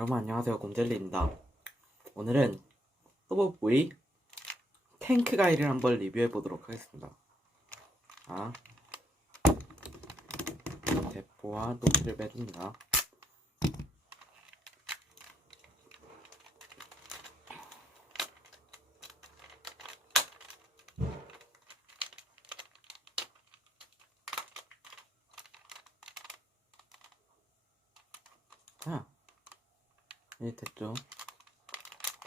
여러분 안녕하세요. 곰젤리입니다. 오늘은 또보브의 탱크 가이를 한번 리뷰해 보도록 하겠습니다. 자 대포와 또키를 빼줍니다. 자 네, 됐죠.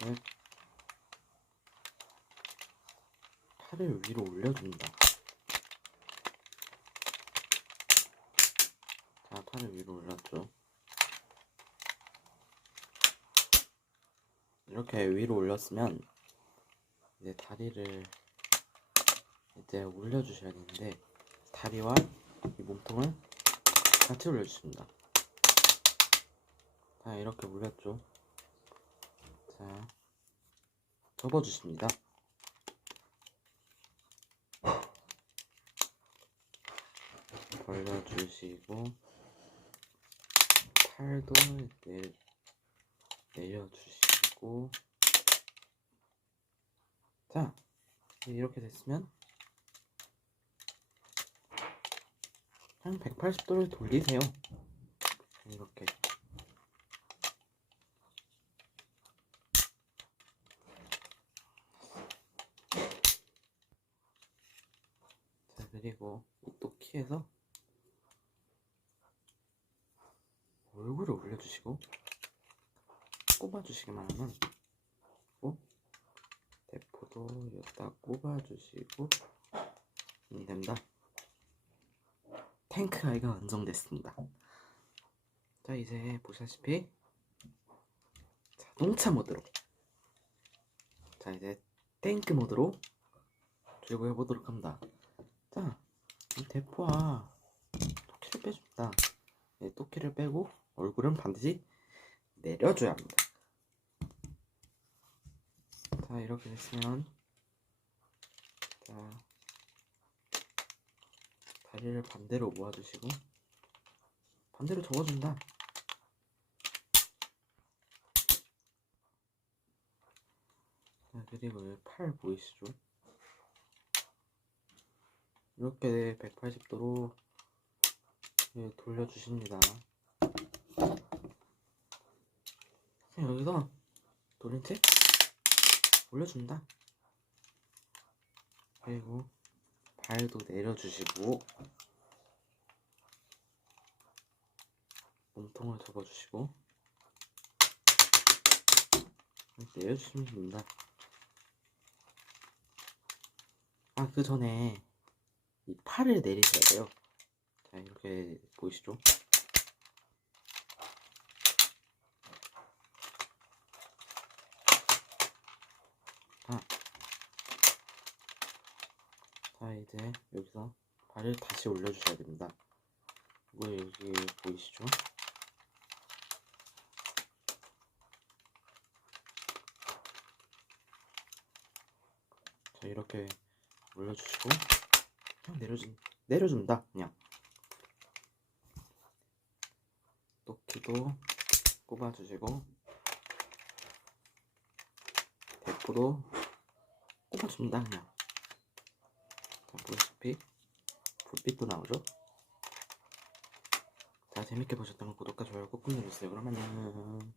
네. 팔을 위로 올려준다. 자, 팔을 위로 올렸죠. 이렇게 위로 올렸으면 이제 다리를 이제 올려주셔야 되는데 다리와 이 몸통을 같이 올려주십니다. 자 이렇게 올렸죠 자 접어주십니다. 벌려주시고 팔도 내, 내려주시고. 자 이렇게 됐으면 한 180도를 돌리세요. 이렇게 자 그리고 또 키에서 얼굴을 올려주시고 꼽아주시기만 하면 고 대포도 여기다 꼽아주시고 음, 됩니다. 탱크 아이가 완성됐습니다. 자 이제 보시다시피 자동차 모드로. 자 이제 탱크 모드로 출고해 보도록 합니다 자, 이 대포와 토끼를 빼줍니다. 네, 토끼를 빼고 얼굴은 반드시 내려줘야 합니다. 자, 이렇게 됐으면 자, 다리를 반대로 모아주시고 반대로 접어준다. 자, 그리고 팔 보이시죠? 이렇게 180도로 돌려주십니다. 여기서 돌린 채 올려준다. 그리고 발도 내려주시고 몸통을 접어주시고 내려주시면 됩니다. 아, 그 전에 이 팔을 내리셔야 돼요. 자, 이렇게 보이시죠? 자, 자 이제 여기서 발을 다시 올려주셔야 됩니다. 이거 여기 보이시죠? 자, 이렇게 올려주시고 그냥 내려준 내려준다 그냥. 토끼도 꼽아주시고 대포도 꼽아준다 그냥. 자 보시다시피 불빛도 나오죠? 자 재밌게 보셨다면 구독과 좋아요 꾹꾹 눌러주세요. 그럼 안녕